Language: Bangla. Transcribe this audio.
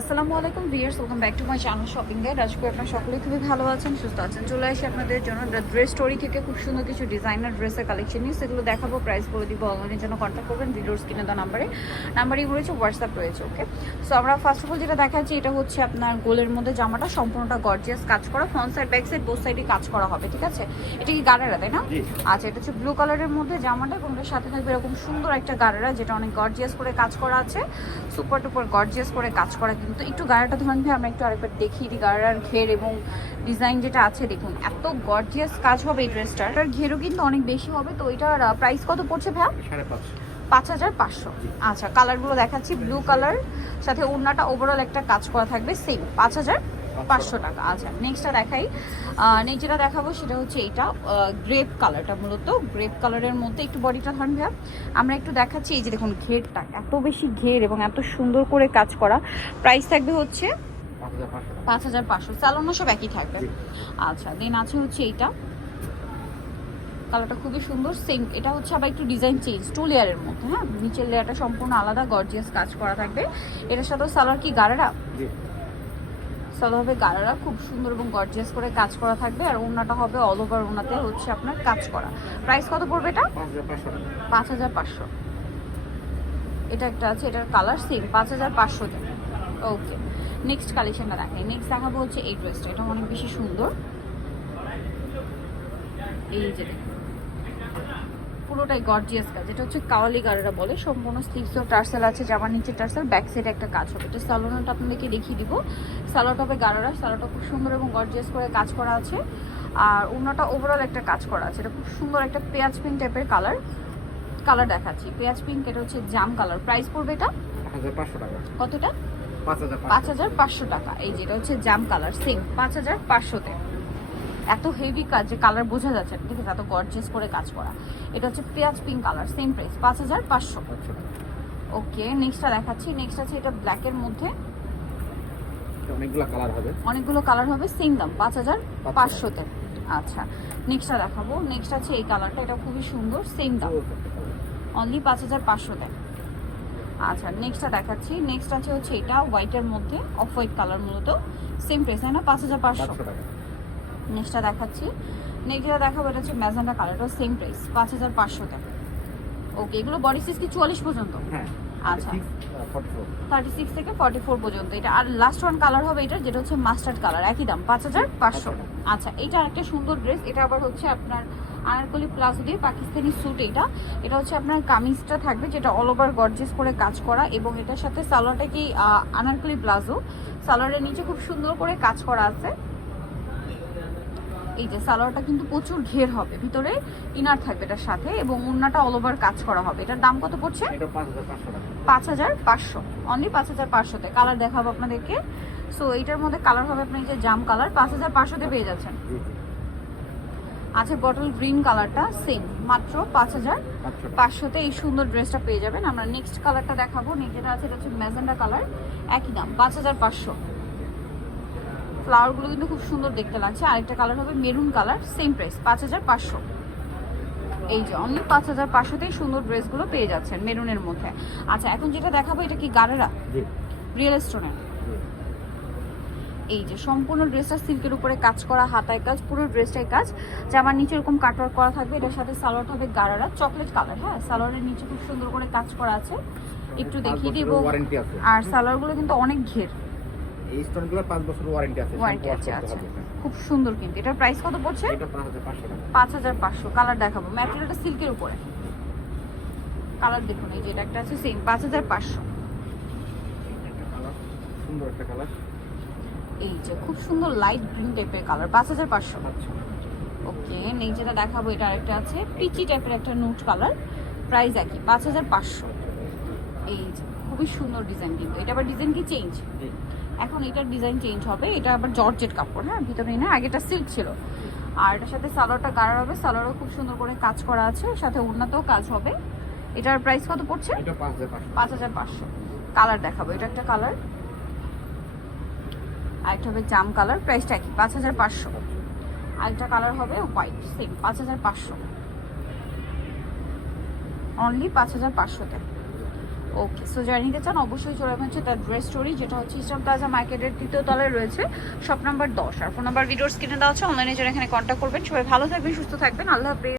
আসসালামু আলাইকুম viewers welcome back to my channel shopping guide আজকে আপনারা সকলেই খুবই ভালো আছেন সুস্থ আছেন। চলে আসি আপনাদের জন্য ড্রেস স্টোরি থেকে। খুব সুন্দর কিছু ডিজাইনার ড্রেসের কালেকশন নিয়ে। সেগুলো দেখাবো প্রাইস বলে দিব অনলাইনের জন্য কন্ট্যাক্ট করবেন ভিডিওর স্ক্রিনে দেওয়া নাম্বারে নাম্বারই রয়েছে হোয়াটসঅ্যাপ রয়েছে ওকে সো আমরা ফার্স্ট অফ অল যেটা দেখাচ্ছি এটা হচ্ছে আপনার গোলের মধ্যে জামাটা সম্পূর্ণটা গর্জিয়াস কাজ করা। Front side back side both সাইডে কাজ করা হবে ঠিক আছে? এটা কি গাড়ারা তাই না? আচ্ছা এটা হচ্ছে ব্লু কালারের মধ্যে জামাটা এবং সাথে থাকবে এরকম সুন্দর একটা গাড়ারা যেটা অনেক গর্জিয়াস করে কাজ করা আছে। সুপার টুপার গর্জিয়াস করে কাজ করা কিন্তু একটু গাড়াটা ধরুন ভাই আমরা একটু আরেকবার দেখি দিই গাড়ার ঘের এবং ডিজাইন যেটা আছে দেখুন এত গর্জিয়াস কাজ হবে এই ড্রেসটার এটার ঘেরও কিন্তু অনেক বেশি হবে তো এটার প্রাইস কত পড়ছে ভাই? সাড়ে পাঁচশো পাঁচ হাজার পাঁচশো। আচ্ছা কালারগুলো দেখাচ্ছি ব্লু কালার সাথে ওড়নাটা ওভারঅল একটা কাজ করা থাকবে সেম পাঁচ হাজার পাঁচশো টাকা। আচ্ছা। নেক্সটটা দেখাই। নেক্সট যেটা দেখাবো সেটা হচ্ছে এইটা গ্রেপ কালারটা মূলত। গ্রেপ কালারের মধ্যে একটু বডিটা ধরেন ভাইয়া আমরা একটু দেখাচ্ছি এই যে দেখুন ঘেরটা এত বেশি ঘের এবং এত সুন্দর করে কাজ করা। প্রাইস থাকবে হচ্ছে পাঁচ হাজার পাঁচশো। চালানো সব একই থাকবে। আচ্ছা দেন আছে হচ্ছে এইটা। কালারটা খুবই সুন্দর সেম এটা হচ্ছে আবার একটু ডিজাইন চেঞ্জ টু লেয়ারের মধ্যে হ্যাঁ? নিচের লেয়ারটা সম্পূর্ণ আলাদা গর্জিয়াস কাজ করা থাকবে। এটার সাথেও সালোয়ার কি গাড়ারা সালোয়ার হবে গাড়ারা খুব সুন্দর এবং গর্জিয়াস করে কাজ করা থাকবে, আর ওনাটা হবে অল ওভার ওনাতে হচ্ছে আপনার কাজ করা। প্রাইস কত পড়বে এটা? পাঁচ হাজার পাঁচশো। এটা একটা আছে, এটার কালার সেম পাঁচ হাজার পাঁচশো ওকে নেক্সট কালেকশনটা দেখাই। নেক্সট দেখাবো হচ্ছে এই ড্রেসটা এটা অনেক বেশি সুন্দর। এই যে দেখুন। পুরোটাই গর্জিয়াস কাজ। এটা হচ্ছে কাওয়ালি গাড়ারা বলে সম্পূর্ণ স্লিভস টার্সেল আছে জামার নিচে টার্সেল ব্যাক সাইডে একটা কাজ হবে। এটা সালোনাটা আপনাদেরকে দেখিয়ে দিব। সালোয়ারটা হবে গাড়ারা সালোয়ারটা খুব সুন্দর এবং গর্জিয়াস করে কাজ করা আছে। আর অন্যটা ওভারঅল একটা কাজ করা আছে। এটা খুব সুন্দর একটা পেঁয়াজ পিঙ্ক টাইপের কালার কালার দেখাচ্ছি। পেঁয়াজ পিঙ্ক এটা হচ্ছে জাম কালার প্রাইস পড়বে এটা? কতটা? পাঁচ হাজার পাঁচ পাঁচশো হাজার পাঁচশো টাকা। এই যেটা হচ্ছে জাম কালার সেম পাঁচ হাজার পাঁচশোতে। এত হেভি কাজ যে কালার বোঝা যাচ্ছে ঠিক আছে? এত গর্জিয়াস করে কাজ করা। এটা হচ্ছে পেঁয়াজ পিঙ্ক কালার সেম প্রাইস পাঁচ হাজার পাঁচশো। ওকে নেক্সটটা দেখাচ্ছি। নেক্সট আছে এটা ব্ল্যাকের মধ্যে। অনেকগুলো কালার হবে। অনেকগুলো কালার হবে সেম দাম পাঁচ হাজার পাঁচশোতে। আচ্ছা নেক্সটটা দেখাবো। নেক্সট আছে এই কালারটা এটা খুবই সুন্দর সেম দাম। অনলি পাঁচ হাজার পাঁচশোতে। আচ্ছা নেক্সটটা দেখাচ্ছি। নেক্সট আছে হচ্ছে এটা হোয়াইটের মধ্যে অফ হোয়াইট কালার মূলত সেম প্রাইস না? পাঁচ হাজার পাঁচশো। নেক্সটটা দেখাচ্ছি। নেক্সট যেটা দেখাবো এটা হচ্ছে ম্যাজেন্ডা কালারটা সেম প্রাইস পাঁচ হাজার পাঁচশোতে ওকে এগুলো বডি সাইজ কি চুয়াল্লিশ পর্যন্ত? হ্যাঁ আচ্ছা। থার্টি সিক্স থেকে ফর্টি ফোর পর্যন্ত। এটা আর লাস্ট ওয়ান কালার হবে এটা যেটা হচ্ছে মাস্টার্ড কালার একই দাম পাঁচ হাজার পাঁচশো। আচ্ছা এটা একটা সুন্দর ড্রেস এটা আবার হচ্ছে আপনার আনারকলি প্লাজো দিয়ে পাকিস্তানি স্যুট এটা। এটা হচ্ছে আপনার কামিজটা থাকবে যেটা অল ওভার গর্জেস করে কাজ করা এবং এটার সাথে সালোয়ারটা কি আনারকলি প্লাজো। সালোয়ারের নিচে খুব সুন্দর করে কাজ করা আছে। এই যে সালোয়ারটা কিন্তু প্রচুর ঘের হবে ভিতরে ইনার থাকবে এটার সাথে এবং ওড়নাটা অল ওভার কাজ করা হবে। এটার দাম কত পড়ছে? পাঁচ হাজার পাঁচশো অনলি পাঁচ হাজার পাঁচশোতে কালার দেখাবো আপনাদেরকে। সো এইটার মধ্যে কালার হবে আপনি এই যে জাম কালার পাঁচ হাজার পাঁচশোতে পেয়ে যাচ্ছেন। আছে বটল গ্রিন কালারটা সেম মাত্র পাঁচ হাজার পাঁচশোতে এই সুন্দর ড্রেসটা পেয়ে যাবেন। আমরা নেক্সট কালারটা দেখাবো। নিজেরা আছে এটা হচ্ছে ম্যাজেন্ডা কালার একই দাম পাঁচ হাজার পাঁচশো। ফ্লাওয়ারগুলো কিন্তু খুব সুন্দর দেখতে লাগছে। আরেকটা কালার হবে মেরুন কালার সেম প্রাইস পাঁচ হাজার পাঁচশো। এই যে অনলি পাঁচ হাজার পাঁচশোতেই সুন্দর ড্রেসগুলো পেয়ে যাচ্ছেন মেরুনের মধ্যে। আচ্ছা এখন যেটা দেখাবো এটা কি গাড়েরা জি। রিয়েল স্টোনের এই যে সম্পূর্ণ ড্রেসটা সিল্কের উপরে কাজ করা হাতায় কাজ পুরো ড্রেসটাই কাজ। জামার নিচে এরকম কাটওয়ার্ক করা থাকবে এটার সাথে সালোয়ার হবে গারারা চকলেট কালার হ্যাঁ? সালোয়ারের নিচে খুব সুন্দর করে কাজ করা আছে। একটু দেখিয়ে দিব। আর সালোয়ারগুলো কিন্তু অনেক ঘের। এই স্টোনগুলো পাঁচ বছর ওয়ারেন্টি আছে ওয়ারেন্টি আছে আচ্ছা। খুব সুন্দর কিন্তু। এটার প্রাইস কত পড়ছে? এটা পাঁচ হাজার পাঁচশো টাকা। কালার দেখাবো। ম্যাটেরিয়ালটা সিল্কের উপরে। কালার দেখুন এই যে এটা একটা আছে সেম পাঁচ হাজার পাঁচশো। কালার সুন্দর একটা কালার এই যে খুব সুন্দর লাইট গ্রিন টাইপের কালার পাঁচ হাজার পাঁচশো। আচ্ছা। ওকে নেই যেটা দেখাবো এটা আরেকটা আছে পিচি টাইপের একটা নোট কালার প্রাইস একই পাঁচ হাজার পাঁচশো। এই যে খুবই সুন্দর ডিজাইন কিন্তু। এটা আবার ডিজাইন কি চেঞ্জ এখন এটার ডিজাইন চেঞ্জ হবে। এটা আবার জর্জেট কাপড় হ্যাঁ? ভিতরে না আগেটা সিল্ক ছিল। আর এটার সাথে সালোয়ারটা গাড়া হবে। সালোয়ারও খুব সুন্দর করে কাজ করা আছে। সাথে উন্নতও কাজ হবে। এটার প্রাইস কত পড়ছে? পাঁচ হাজার পাঁচশো। কালার দেখাবো। এটা একটা কালার আরেকটা হবে জাম কালার প্রাইসটা কি পাঁচ হাজার পাঁচশো। আরেকটা কালার হবে হোয়াইট সেম পাঁচ হাজার পাঁচশো। অনলি পাঁচ হাজার পাঁচশোতে। ওকে সো যারা নিতে চান, অবশ্যই চলে আসবেন তার ড্রেস স্টোরি যেটা হচ্ছে ইস্টার্ন প্লাজা মার্কেটের তৃতীয় তলায় রয়েছে শপ নাম্বার দশ। আর ফোন নাম্বার ভিডিওর স্ক্রিনে দেওয়া আছে অনলাইনে যারা এখানে কন্ট্যাক্ট করবেন, সবাই ভালো থাকবেন, সুস্থ থাকবেন। আল্লাহ হাফেজ।